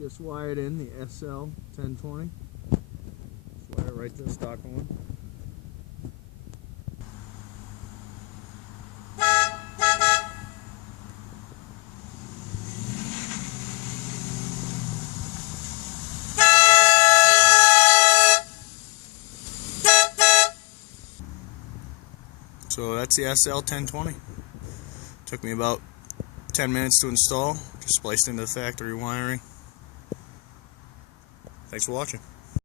Just wired in the Sl-1020. Just wire it right to the stock one. So that's the Sl-1020. Took me about 10 minutes to install. Just spliced into the factory wiring. Thanks for watching.